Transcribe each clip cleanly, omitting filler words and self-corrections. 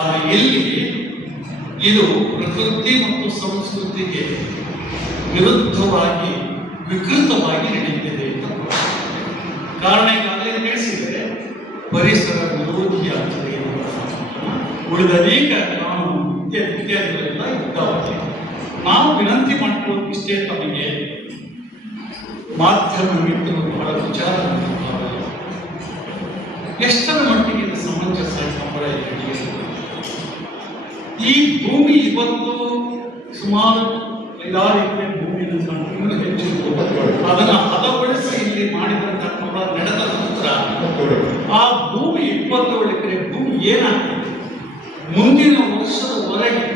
ಆದರೆ ಇಲ್ಲಿ ಇದು ಪ್ರಕೃತಿ ಮತ್ತು ಸಂಸ್ಕೃತಿಗೆ ವಿರುದ್ಧವಾಗಿ ವಿಕೃತವಾಗಿ ನಡೆಯುತ್ತಿದೆ ಅಂತ ಕಾರಣ ಈಗಾಗಲೇ ತಿಳಿಸಿದರೆ ಪರಿಸರ ವಿರೋಧಿಯಾಗ್ತದೆ. ಉಳಿದ ಅನೇಕ ಕಾನೂನು ಇತ್ಯಾದಿಗಳೆಲ್ಲ ಇದ್ದಾವೆ. ನಾವು ವಿನಂತಿ ಮಾಡಿಕೊಳ್ಳೋದು ಇಷ್ಟೇ, ತಮಗೆ ಮಾಧ್ಯಮ ಮಿತ್ರರು ಬಹಳ ವಿಚಾರ ಮಾಡಿದ್ದಾರೆ. ಎಷ್ಟರ ಮಟ್ಟಿಗೆ ಇದು ಸಮಂಜಸ ಸಂಬಳ ಇದೆ. ಈ ಭೂಮಿ ಇವತ್ತು ಸುಮಾರು 5-6 ಎಕರೆ ಭೂಮಿಯನ್ನು ಇನ್ನೂ ಹೆಚ್ಚು ಅದನ್ನು ಹದಗೊಳಿಸಿ ಇಲ್ಲಿ ಮಾಡಿದಂಥ ಕ್ರಮ ನಡೆದ ನಂತರ ಆ ಭೂಮಿ 27 ಎಕರೆ ಭೂಮಿ ಏನಾಗ್ತದೆ, ಮುಂದಿನ ವರ್ಷದವರೆಗೆ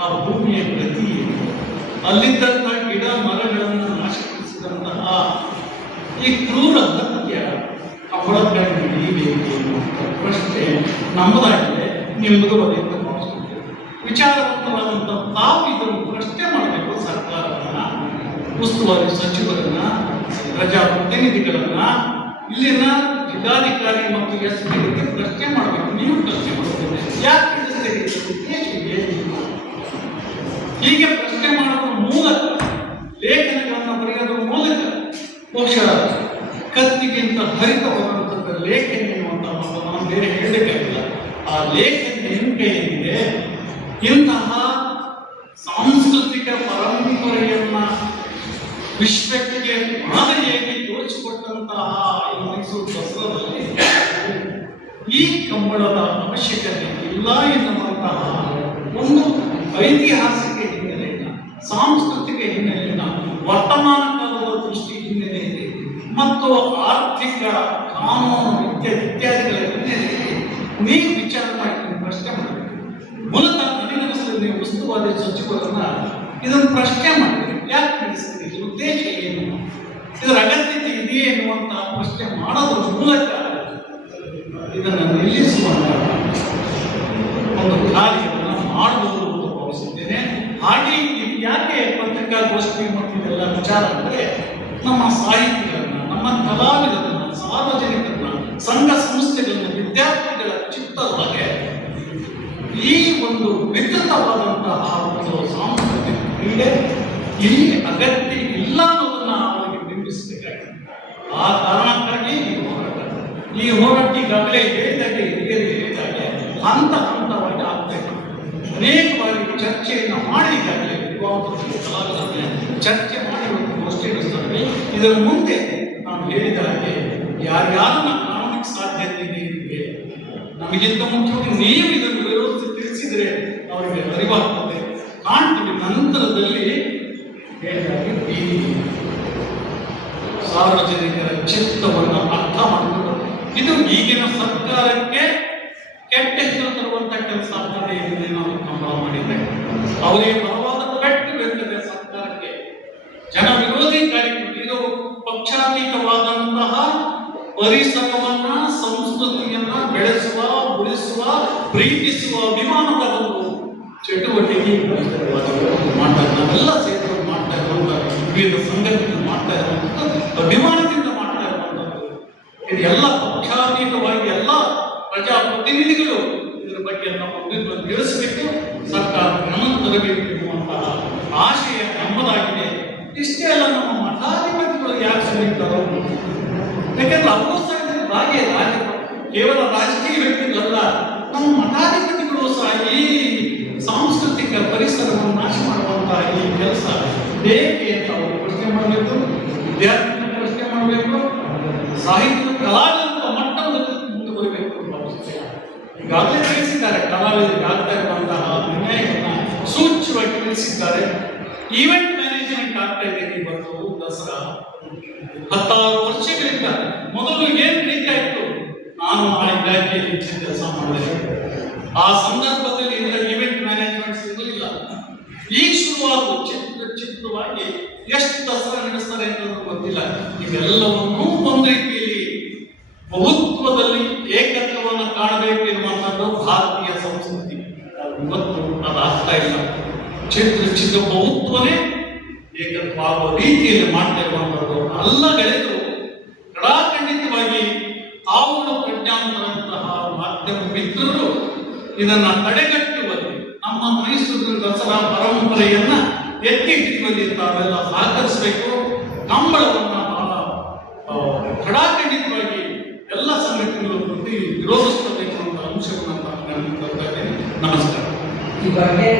ಆ ಭೂಮಿಯ ಗತಿ ಅಲ್ಲಿದ್ದಂಥ ಗಿಡ ಮರಗಳನ್ನು ನಾಶಪಡಿಸಿದಂತಹ ಈ ಕ್ರೂರ ಹತ್ಯ ಅವಳಗಳನ್ನು ಹಿಡಿಯಬೇಕು ಎನ್ನುವಂಥ ಪ್ರಶ್ನೆ ನಮ್ಮದಾಗಿದೆ, ನಿಮ್ಮದು ಅದೇ ಅಂತ ಭಾವಿಸುತ್ತೇವೆ. ವಿಚಾರವಂತರಾದಂಥ ತಾವು ಇದನ್ನು ಪ್ರಶ್ನೆ ಮಾಡಬೇಕು. ಸರ್ಕಾರವನ್ನ, ಉಸ್ತುವಾರಿ ಸಚಿವರನ್ನ, ಪ್ರಜಾಪ್ರತಿನಿಧಿಗಳನ್ನ, ಇಲ್ಲಿನ ಜಿಲ್ಲಾಧಿಕಾರಿ ಮತ್ತು SP ಪ್ರಶ್ನೆ ಮಾಡಬೇಕು. ನೀವು ಪ್ರಶ್ನೆ ಮಾಡಬೇಕು, ಯಾಕೆ ಹೀಗೆ ಪ್ರಶ್ನೆ ಮಾಡೋದ್ರ ಮೂಲಕ, ಲೇಖನಗಳನ್ನು ಬರೆಯೋದ್ರ ಮೂಲಕ ಬಹುಶಃ ಕತ್ತಿಗಿಂತ ಹರಿತವಾದಂಥ ಲೇಖನಿ ಎನ್ನುವಂಥ ಮಾತನ್ನು ಬೇರೆ ಹೇಳಬೇಕಾಗಿಲ್ಲ. ಆ ಲೇಖನಿ ನಿಮ್ಮ ಕೈಯಿದೆ. ಇಂತಹ ಸಾಂಸ್ಕೃತಿಕ ಪರಂಪರೆಯನ್ನ ವಿಶ್ವಕ್ಕೆ ಮಾದರಿಯಾಗಿ ತೋರಿಸಿಕೊಟ್ಟಂತಹ ಮೈಸೂರು ದಸರಾದಲ್ಲಿ ಈ ಕಂಬಳದ ಅವಶ್ಯಕತೆ ಇಲ್ಲ ಎನ್ನುವಂತಹ ಒಂದು ಐತಿಹಾಸಿಕ ಹಿನ್ನೆಲೆಯಿಂದ, ಸಾಂಸ್ಕೃತಿಕ ಹಿನ್ನೆಲೆಯಿಂದ, ವರ್ತಮಾನ ಕಾಲದ ದೃಷ್ಟಿ ಹಿನ್ನೆಲೆ ಇದೆ ಮತ್ತು ಆರ್ಥಿಕ ಕಾನೂನು ಇತ್ಯಾದಿಗಳ ಹಿನ್ನೆಲೆಯಲ್ಲಿ ನೀವು ವಿಚಾರ ಮಾಡಿ ಪ್ರಶ್ನೆ ಮಾಡಬೇಕು. ಮೂಲತಃ ನನಗನ್ನಿಸ್ತದೆ, ನೀವು ಉಸ್ತುವಾರಿ ಸಚಿವರನ್ನ ಇದನ್ನು ಪ್ರಶ್ನೆ ಮಾಡಿದ್ರೆ ಯಾಕೆ ನಡೆಸ್ತೀರಿ, ಇದರ ಉದ್ದೇಶ ಏನು, ಇದರ ಅಗತ್ಯತೆ ಇದೆಯೇ ಎನ್ನುವಂತಹ ಪ್ರಶ್ನೆ ಮಾಡೋದ್ರ ಮೂಲಕ ಇದನ್ನು ನಿಲ್ಲಿಸುವಂತಹ ಒಂದು ಕಾರ್ಯವನ್ನು ಮಾಡಬಹುದು ಅಂತ ಭಾವಿಸಿದ್ದೇನೆ. ಹಾಗೆ ಇದು ಯಾಕೆ ಪತ್ರಿಕಾಗೋಷ್ಠಿ ಮತ್ತು ಇದೆಲ್ಲ ವಿಚಾರ ಅಂದರೆ, ನಮ್ಮ ಸಾಹಿತಿಗಳನ್ನ, ನಮ್ಮ ಕಲಾವಿದರನ್ನ, ಸಾರ್ವಜನಿಕರನ್ನ, ಸಂಘ ಸಂಸ್ಥೆಗಳನ್ನ, ವಿದ್ಯಾರ್ಥಿಗಳ ಚಿತ್ತದೊಳಗೆ ಈ ಒಂದು ವಿಕೃತವಾದಂತಹ ಒಂದು ಸಾಂಸ್ಕೃತಿಕ ಕ್ರೀಡೆ ಇಲ್ಲಿ ಅಗತ್ಯ ಇಲ್ಲ ಅನ್ನೋದನ್ನ ಅವರಿಗೆ ಬಿಂಬಿಸಬೇಕಾಗಿದೆ. ಆ ಕಾರಣಕ್ಕಾಗಿ ಈ ಹೋರಾಟ ಈಗಾಗಲೇ ಹೇಳಿದಾಗೆ, ಹಿರಿಯರು ಹೇಳಿದಾಗೆ ಹಂತ ಹಂತವಾಗಿ ಆಗ್ಬೇಕು. ಅನೇಕ ಬಾರಿ ಚರ್ಚೆಯನ್ನು ಮಾಡಿ ಈಗಾಗಲೇ ವಿದ್ವಾಂಸರು, ಕಲಾವಿದರನ್ನ ಚರ್ಚೆ ಮಾಡಿ ಒಂದು ಗೋಷ್ಠಿ ನಡೆಸ್ತಾರೆ. ಇದರ ಮುಂದೆ ನಾವು ಹೇಳಿದ ಹಾಗೆ ಯಾರ್ಯಾರನ್ನ ಕಾನೂನಿಗೆ ಸಾಧ್ಯತೆ ಇದೆ, ನಮಗಿಂತ ಮುಖ್ಯವಾಗಿ ನೀವು ಇದನ್ನು ವಿರೋಧಿಸಿ ತಿಳಿಸಿದರೆ ಅವರಿಗೆ ಅರಿವಾಗ್ತದೆ, ಕಾಣ್ತೀವಿ. ನಂತರದಲ್ಲಿ ಹೇಳಿದಾಗೆ ಬೀದಿ ಸಾರ್ವಜನಿಕರ ಚಿತ್ತವನ್ನು ಅರ್ಥ ಮಾಡಿಕೊಂಡು ಇದು ಈಗಿನ ಸರ್ಕಾರಕ್ಕೆ ಕೆಟ್ಟ ಹೆಸರು ತರುವಂತ ಕೆಲಸ ಆಗ್ತದೆ ಎಂದು ನಾವು ಕಂಬಳ ಮಾಡಿದ್ದೇವೆ. ಅವರಿಗೆ ಬಲವಾದ ಪೆಟ್ಟು ಬೀಳ್ತದೆ ಸರ್ಕಾರಕ್ಕೆ. ಜನ ವಿರೋಧಿ ಕಾರ್ಯಕ್ರಮ ಇದು ಪಕ್ಷಾತೀತವಾದಂತಹ ಪರಿಸರವನ್ನ, ಸಂಸ್ಕೃತಿಯನ್ನ ಬೆಳೆಸುವ, ಉಳಿಸುವ, ಪ್ರೀತಿಸುವ ಅಭಿಮಾನದ ಒಂದು ಚಟುವಟಿಕೆ ಮಾಡ್ತಾರೆ. ನಾವೆಲ್ಲ ಸೇರಿ ಮಾಡ್ತಾ ಇರುವಂತ ವಿವಿಧ ಸಂಘಟನೆಗಳು ಮಾಡ್ತಾ ಇರುವಂಥದ್ದು ಅಭಿಮಾನದಿಂದ ಮಾಡ್ತಾ ಇರುವಂಥದ್ದು. ಇದೆಲ್ಲ ಪಕ್ಷಾತೀತವಾಗಿ ಎಲ್ಲ ಪ್ರಜಾಪ್ರತಿನಿಧಿಗಳು ಇದರ ಬಗ್ಗೆ ನಮ್ಮ ತಿಳಿಸಬೇಕು, ಸರ್ಕಾರ ಗಮನ ತರಬೇಕು ಎನ್ನುವಂತಹ ಆಶಯ ನಮ್ಮದಾಗಿದೆ. ಇಷ್ಟೇ ಅಲ್ಲ, ನಮ್ಮ ಮಠಾಧಿಪತಿಗಳು ಯಾಕೆ ಸುಳಿತಾರೋ, ಯಾಕೆಂದ್ರೆ ಅವರು ಸಹ ಹಾಗೆ ಕೇವಲ ರಾಜಕೀಯ ವ್ಯಕ್ತಿಗಳಲ್ಲ, ನಮ್ಮ ಮಠಾಧಿಪತಿಗಳು ಸಹ ಈ ಸಾಂಸ್ಕೃತಿಕ ಪರಿಸರವನ್ನು ನಾಶ ಮಾಡುವಂತಹ ಈ ಕೆಲಸ ಬೇಕೆ ಅಂತ ಅವರು ಪ್ರಶ್ನೆ ಮಾಡಬೇಕು, ವಿದ್ಯಾರ್ಥಿಗಳ ಪ್ರಶ್ನೆ ಮಾಡಬೇಕು, ಸಾಹಿತ್ಯ ಕಲಾವಿದರ ಮಟ್ಟದಲ್ಲಿ ಮುಂದುವರಿಬೇಕು ಅಂತ ಭಾವಿಸುತ್ತೇವೆ. ಈಗಾಗಲೇ ತಿಳಿಸಿದ್ದಾರೆ, ಕಲಾವಿದರಿಗೆ ಆಗ್ತಾ ಇರುವಂತಹ ಅನ್ಯಾಯವನ್ನು ಸೂಚ್ಯವಾಗಿ ತಿಳಿಸಿದ್ದಾರೆ. ಈವೆಂಟ್ ಮ್ಯಾನೇಜ್ಮೆಂಟ್ ಆಗ್ತಾ ಇದೆ ಇವತ್ತು ದಸರಾ. 16 ವರ್ಷಗಳಿಂದ ಮೊದಲು ಏನು ನಡೀತಾ ಇತ್ತು, ನಾನು ಆ ಇಲಾಖೆಯಲ್ಲಿ ಕೆಲಸ ಮಾಡಿದೆ. ಆ ಸಂದರ್ಭದಲ್ಲಿ ಈವೆಂಟ್ ಮ್ಯಾನೇಜ್ಮೆಂಟ್ ಸಿಗಲಿಲ್ಲ. ಈಗ ಶುರುವಾದ ಚಿತ್ರವಾಗಿ ಎಷ್ಟು ದಸರಾ ನಡೆಸ್ತಾರೆ ಅನ್ನೋದು ಗೊತ್ತಿಲ್ಲ. ಇವೆಲ್ಲವನ್ನೂ ಒಂದು ರೀತಿಯಲ್ಲಿ ಬಹುತ್ವದಲ್ಲಿ ಏಕತ್ವವನ್ನು ಕಾಣಬೇಕು ಎನ್ನುವಂಥದ್ದು ಭಾರತೀಯ ಸಂಸ್ಕೃತಿ. ಇವತ್ತು ಅದಾಗ್ತಾ ಇಲ್ಲ. ಚಿತ್ರ ಬಹುತ್ವನೇ ಏಕತ್ವ ಆಗುವ ರೀತಿಯಲ್ಲಿ ಮಾಡ್ತಾ ಇರುವಂಥದ್ದು ಅಲ್ಲಗಳೆದು ಕಡಾಖಂಡಿತವಾಗಿ ತಾವುಗಳ ಪ್ರಜ್ಞಾನಂತಹ ಮಾಧ್ಯಮ ಮಿತ್ರರು ಇದನ್ನ ತಡೆಗಟ್ಟುವಲ್ಲಿ ನಮ್ಮ ಮೈಸೂರಿನ ದಸರಾ ಪರಂಪರೆಯನ್ನ ಎತ್ತಿ ಹಿಡಿಯುವಲ್ಲಿ ತಾವೆಲ್ಲ ಸಹಕರಿಸಬೇಕು. ಕಂಬಳವನ್ನ ಬಹಳ ಖಡಾಖಂಡಿತವಾಗಿ ಎಲ್ಲ ಸಂಘಟನೆಗಳು ಪ್ರತಿ ವಿರೋಧಿಸಬೇಕು ಅನ್ನೋ ಅಂಶವನ್ನು ನಾನು ಹೇಳ್ತಾ ಇದ್ದೇನೆ. ನಮಸ್ಕಾರ.